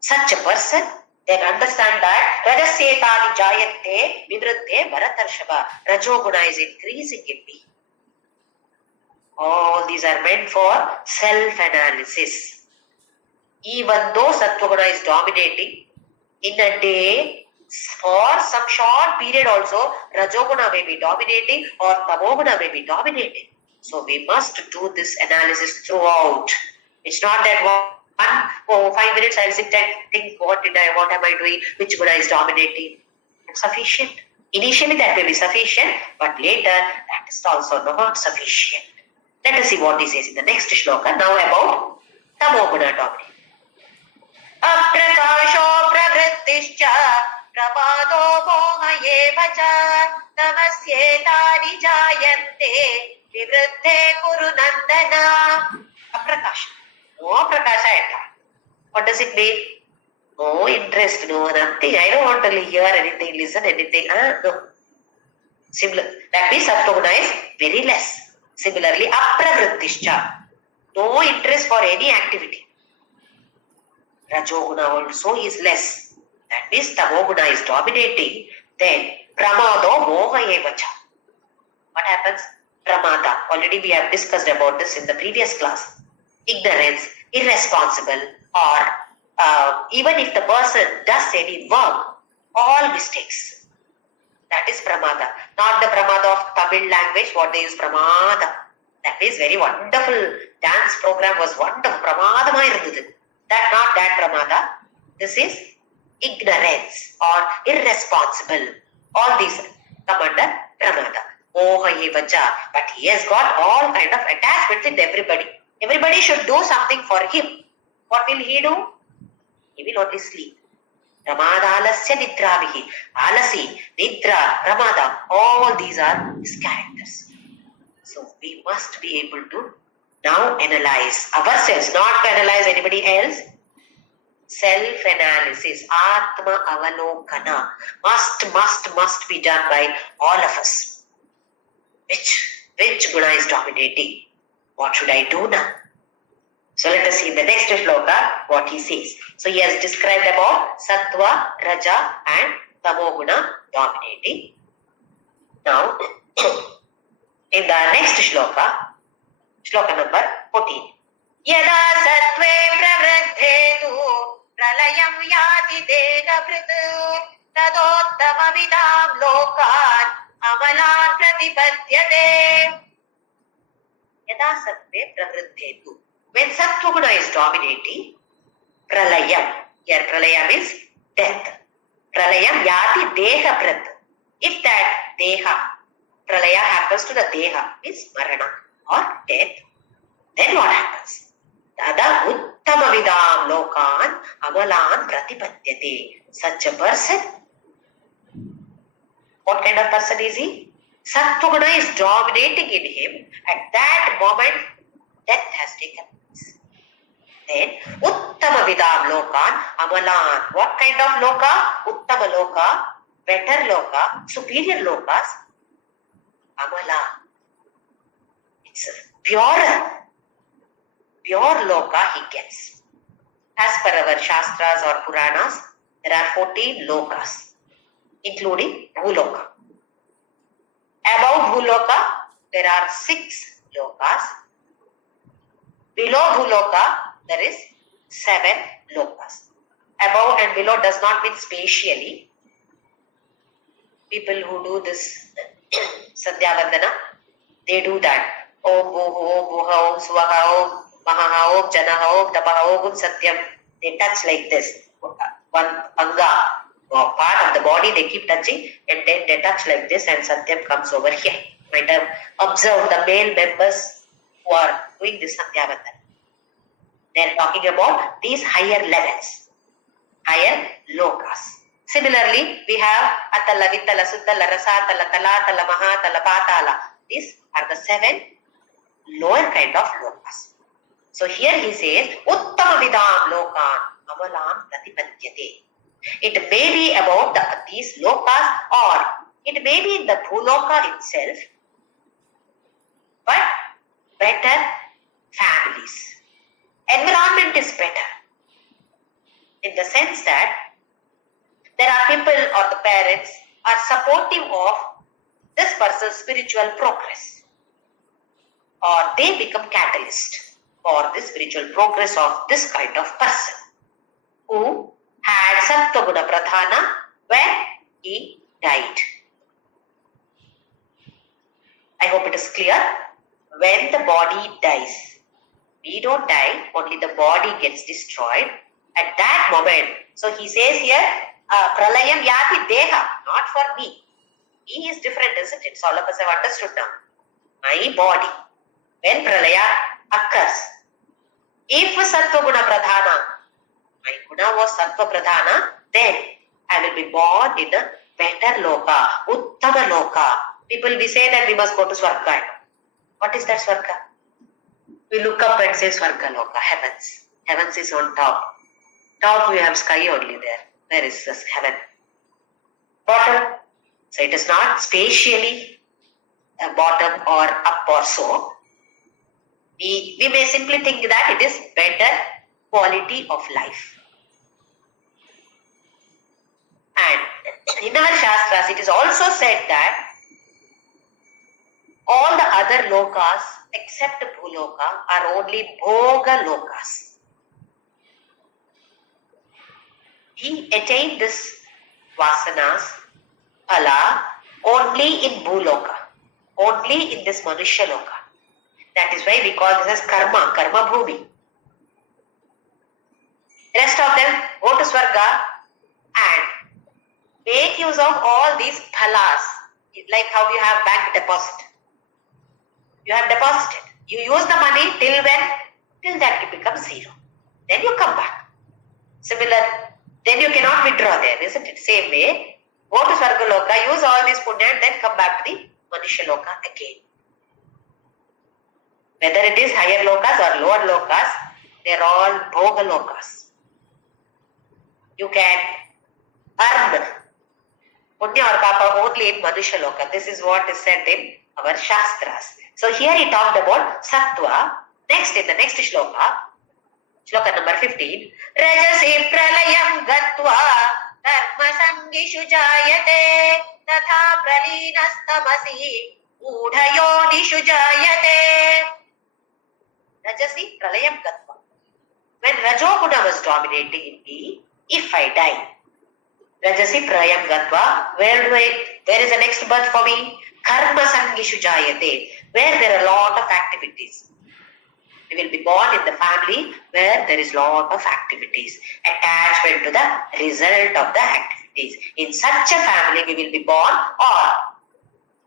Such a person then understand that Rajasetani Jayate Vivruddhe Bharatarshava. Rajoguna is increasing in me. All these are meant for self-analysis. Even though Sattva-guna is dominating, in a day, for some short period also, Rajoguna may be dominating or Tamoguna may be dominating. So we must do this analysis throughout. It's not that 5 minutes I'll sit and think what am I doing, which guna is dominating. Sufficient. Initially that may be sufficient, but later that is also not sufficient. Let us see what he says in the next shloka. Now about Tamoguna dominating. Aprakasho pravrittischa pramado mohayevacha namasyetani jayante vivruddhe kuru nandana. Aprakasha. No prakasha. What does it mean? No interest, no nothing. I don't want to hear anything, listen anything. No. Similar. That means Sattva-guna is very less. Similarly, apravrittischa. No interest for any activity. Rajoguna also is less. That means Tamoguna is dominating. Then pramado mohayevacha. What happens? Pramada. Already we have discussed about this in the previous class. Ignorance, irresponsible, or even if the person does any work, all mistakes. That is pramada. Not the pramada of Tamil language, what they use pramada. That is very wonderful. Dance program was wonderful. Pramadama irundhudu. Not that pramada. This is ignorance or irresponsible. All these come under pramada. Mohayevacha. But he has got all kind of attachments with everybody. Everybody should do something for him. What will he do? He will only sleep. Ramadalasya nidravihi. Alasi, nidra, ramada, all these are his characters. So we must be able to now analyze ourselves, not to analyze anybody else. Self-analysis, Atma Avalokana, must be done by all of us. Which guna is dominating? What should I do now? So let us see in the next shloka what he says. So he has described about Sattva, Raja and Tamoguna dominating. Now, in the next shloka number 14. Yada sattve pravriddhetu pralayam yati degavritu tadottama vidam lokan amalan pratipadyate. Yada sattve pravriddhetu. When Sattva-guna is dominating, pralayam. Here pralayam is death. Pralayam yati deha prat. If that deha, pralaya happens to the deha, means marana or death, then what happens? Tada uttama vidam lokan amalan pratipadyate. Such a person, what kind of person is he? Sattva-guna is dominating in him. At that moment, death has taken place. Then, uttama vidam lokan amalan. What kind of loka? Uttama loka, better loka, superior lokas. Amala. It's a pure loka he gets. As per our Shastras or Puranas, there are 14 lokas, including Bhuloka. Above Bhuloka, there are 6 lokas. Below Bhuloka, there is 7 lokas. Above and below does not mean spatially. People who do this Sandhyavandana, they do that. Om Bhuho, Om Bhuha, Om Swaha, Om Mahaha, Om Janaha, Om Tapaha, Om Satyam. They touch like this. One anga or part of the body they keep touching, and then they touch like this and Satyam comes over here. You might have observed the male members who are doing this Sandhyavandana. They are talking about these higher levels, higher lokas. Similarly, we have Atala, Vitala, Suttala, Rasatala, Talatala, Mahatala, Patala. These are the 7 lower kind of lokas. So here he says, Uttama vidam lokan amalam pratipadyate. It may be about these lokas, or it may be in the bhuloka itself, but better families. Environment is better in the sense that there are people or the parents are supportive of this person's spiritual progress, or they become catalyst for the spiritual progress of this kind of person who had Sattva Guna Pradhana when he died. I hope it is clear. When the body dies, we don't die, only the body gets destroyed. At that moment, so he says here, Pralayam Yati Deha, not for me. He is different, isn't it? So all of us have understood now. My body, when Pralaya occurs, if Sattva Guna Pradhana, my Guna was Sattva Pradhana, then I will be born in a better loka, Uttama loka. People, we say that we must go to Swarga. What is that Swarga? We look up and say Swarga loka, heavens. Heavens is on top. Top we have sky only there. There is this heaven. Bottom. So it is not spatially a bottom or up or so. We may simply think that it is better quality of life. And in our Shastras, it is also said that all the other lokas except Bhuloka are only Bhoga lokas. He attained this vasanas, phala, only in Bhuloka, only in this Manusha loka. That is why we call this as karma, karma bhumi. Rest of them go to Swarga and make use of all these phalas, like how you have bank deposit. You have deposited. You use the money till when? Till that it becomes zero. Then you come back. Similar, then you cannot withdraw there, isn't it? Same way, go to Swarga Loka, use all this punya and then come back to the Manusha Loka again. Whether it is higher lokas or lower lokas, they are all Bhoga lokas. You can earn punya or papa only in Manusha Loka. This is what is said in our Shastras. So here he talked about Sattva. Next, in the next shloka, shloka number 15, Rajasi pralayam gatva dharma sangishu jayate tatha pralinastamasi udhayonishu jayate. Rajasi pralayam gatva. When Rajoguna was dominating in me, if I die, Rajasi pralayam gatva, where is the next birth for me? Karma sangishu jayate, where there are a lot of activities. We will be born in the family where there is lot of activities, attachment to the result of the activities. In such a family we will be born, or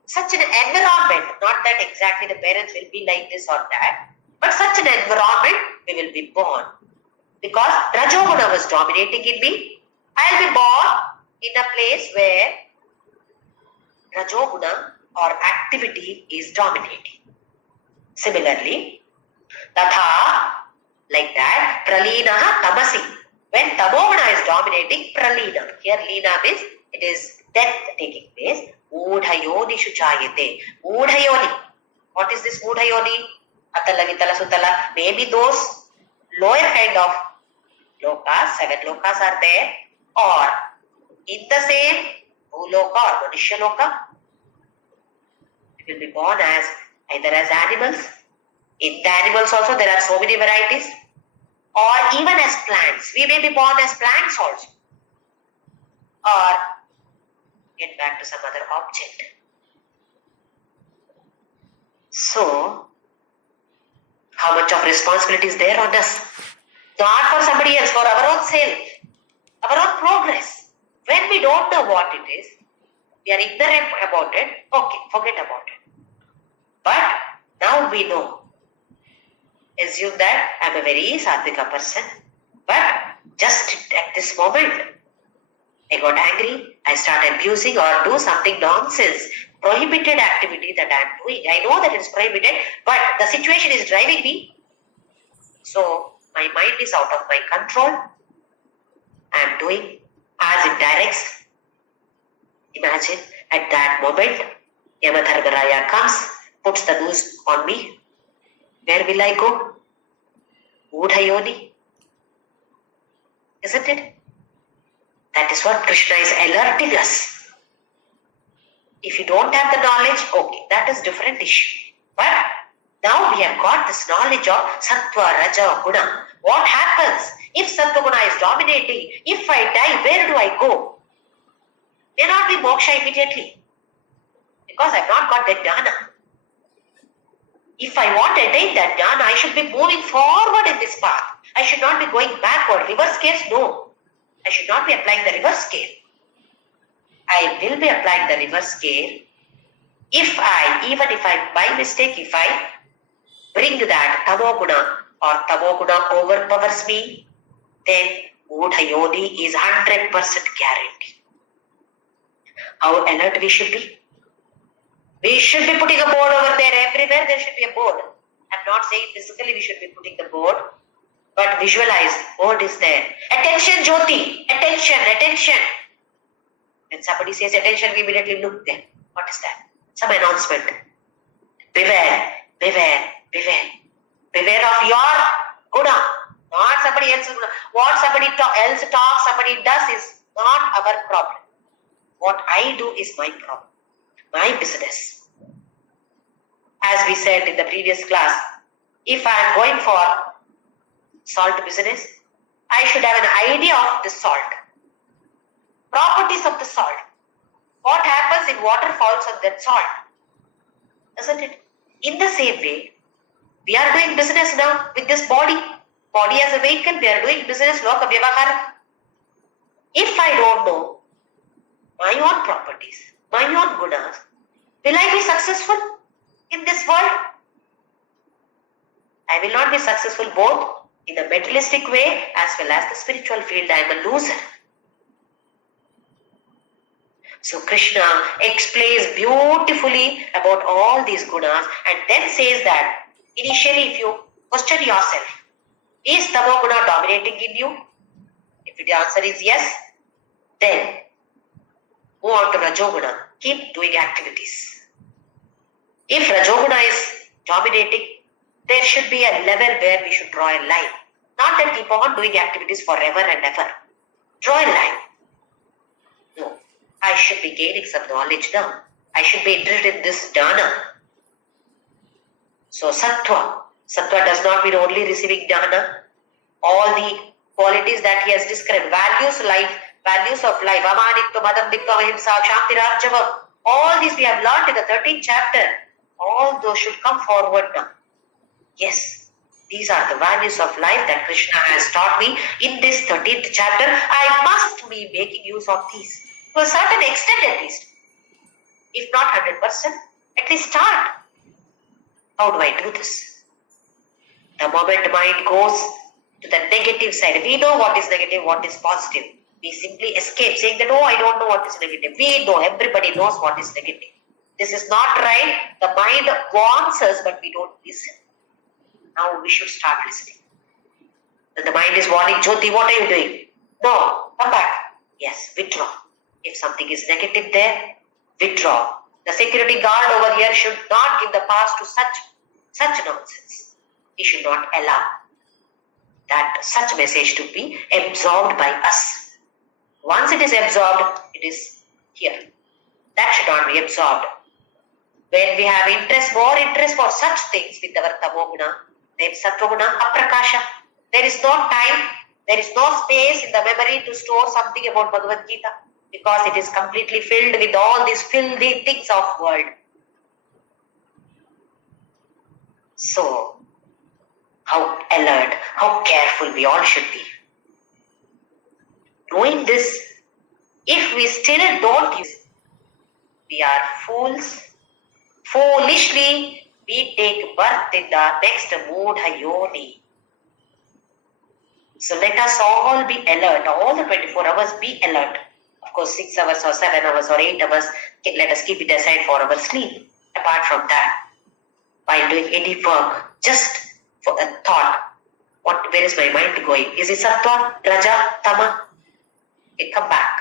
such an environment, not that exactly the parents will be like this or that, but such an environment we will be born. Because Rajoguna was dominating in me, I will be born in a place where Rajoguna or activity is dominating. Similarly, Tatha, like that, Pralinaha Tamasi. When Tamoguna is dominating, Pralina. Here Lina means it is death taking place. Udhayoni Shuchayate. Udhayoni. What is this Udhayoni? Atala, Vitala, Sutala. Maybe those lower kind of lokas, 7 lokas are there, or in the same Bhuloka or Manusha Loka. It will be born as either as animals. In the animals also there are so many varieties, or even as plants. We may be born as plants also, or get back to some other object. So, how much of responsibility is there on us? Not for somebody else, for our own self, our own progress. When we don't know what it is, we are ignorant about it, okay, forget about it. But now we know. Assume that I am a very sadhika person, but just at this moment, I got angry, I start abusing or do something nonsense, prohibited activity that I am doing. I know that it is prohibited, but the situation is driving me. So my mind is out of my control. I am doing as it directs. Imagine at that moment, Yamadharmaraya comes, puts the noose on me. Where will I go? Udhayoni. Isn't it? That is what Krishna is alerting us. If you don't have the knowledge, okay, that is different issue. But now we have got this knowledge of Sattva, Raja, Guna. What happens if Sattva Guna is dominating? If I die, where do I go? May not be moksha immediately, because I have not got that jnana. If I want to attain that jnana, I should be moving forward in this path. I should not be going backward. Reverse case, no. I should not be applying the reverse scale. I will be applying the reverse scale even if I, by mistake, if I bring that tamoguna or tamoguna overpowers me, then Udhayoni is 100% guaranteed. How alert we should be? We should be putting a board over there. Everywhere there should be a board. I'm not saying physically we should be putting the board, but visualize, board is there. Attention, JYOTHI. Attention, attention. When somebody says attention, we immediately look there. What is that? Some announcement. Beware, beware, beware. Beware of your guna, not somebody else's guna. What somebody else talks, somebody does is not our problem. What I do is my problem, my business. As we said in the previous class, if I am going for salt business, I should have an idea of the salt, properties of the salt. What happens if water falls on that salt? Isn't it? In the same way, we are doing business now with this body. Body as a vehicle, we are doing business, loka vyavahara. If I don't know my own properties, my own gunas, will I be successful in this world? I will not be successful both in the materialistic way as well as the spiritual field. I am a loser. So Krishna explains beautifully about all these gunas and then says that initially if you question yourself, is tamoguna dominating in you? If the answer is yes, then move on to rajoguna. Keep doing activities. If rajoguna is dominating, there should be a level where we should draw a line. Not that keep on doing activities forever and ever. Draw a line. No. I should be gaining some knowledge now. I should be interested in this jnana. So sattva. Sattva does not mean only receiving jnana. All the qualities that he has described, values of life, amanitva, madamditva, ahimsa, kshantirarjavam, all these we have learned in the 13th chapter. All those should come forward now. Yes, these are the values of life that Krishna has taught me in this 13th chapter. I must be making use of these. To a certain extent at least. If not 100%, at least start. How do I do this? The moment mind goes to the negative side, we know what is negative, what is positive. We simply escape saying that, oh, I don't know what is negative. We know, everybody knows what is negative. This is not right. The mind wants us, but we don't listen. Now we should start listening. Then the mind is warning, JYOTHI, what are you doing? No, come back. Yes, withdraw. If something is negative there, withdraw. The security guard over here should not give the pass to such nonsense. He should not allow that such message to be absorbed by us. Once it is absorbed, it is here. That should not be absorbed. When we have more interest for such things with our tamoguna, then sattva-guna, aprakasha. There is no time, there is no space in the memory to store something about Bhagavadgita, because it is completely filled with all these filthy things of world. So, how alert, how careful we all should be. Knowing this, if we still don't use it, we are fools. Foolishly, we take birth in the next mudha yoni. So let us all be alert, all the 24 hours be alert. Of course, 6 hours or 7 hours or 8 hours, let us keep it aside for our sleep. Apart from that, while doing any work, just for a thought, Where is my mind going? Is it Sattva, Raja, Tama? Okay, come back.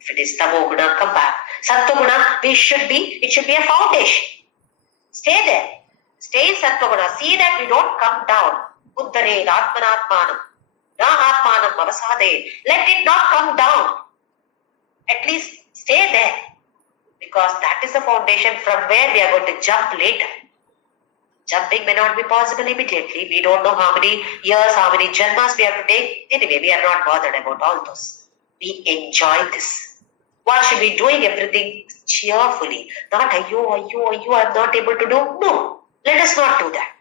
If it is Tamo Guna, come back. Sattva Guna, it should be a foundation. Stay there. Stay in Sattva Guna. See that we don't come down. Uddare, Atmanatmanam. Na Atmanam, Avasade. Let it not come down. At least stay there. Because that is the foundation from where we are going to jump later. Jumping may not be possible immediately. We don't know how many years, how many janmas we have to take. Anyway, we are not bothered about all those. We enjoy this. One should be doing everything cheerfully. Not, ayyo, I'm not able to do. No, let us not do that.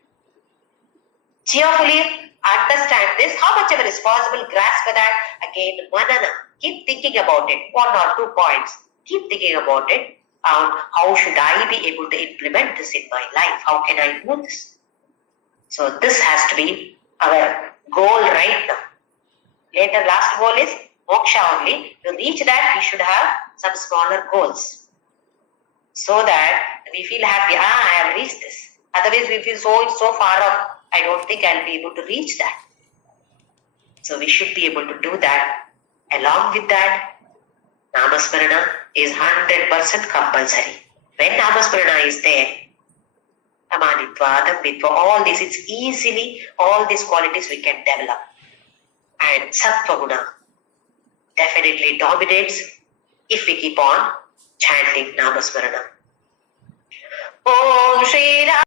Cheerfully understand this. How much ever is possible, grasp for that. Again, manana. Keep thinking about it. 1 or 2 points. Keep thinking about it. How should I be able to implement this in my life? How can I do this? So this has to be our goal right now. Later, last goal is moksha only. To reach that, we should have some smaller goals. So that we feel happy, I have reached this. Otherwise, we feel so far off, I don't think I'll be able to reach that. So we should be able to do that. Along with that, Namasmarana is 100% compulsory. When Namasmarana is there, Amanitva, Adambitva, all this, it's easily, all these qualities we can develop. And Sattva Guna definitely dominates if we keep on chanting Namasmarana. Om Shri Ram.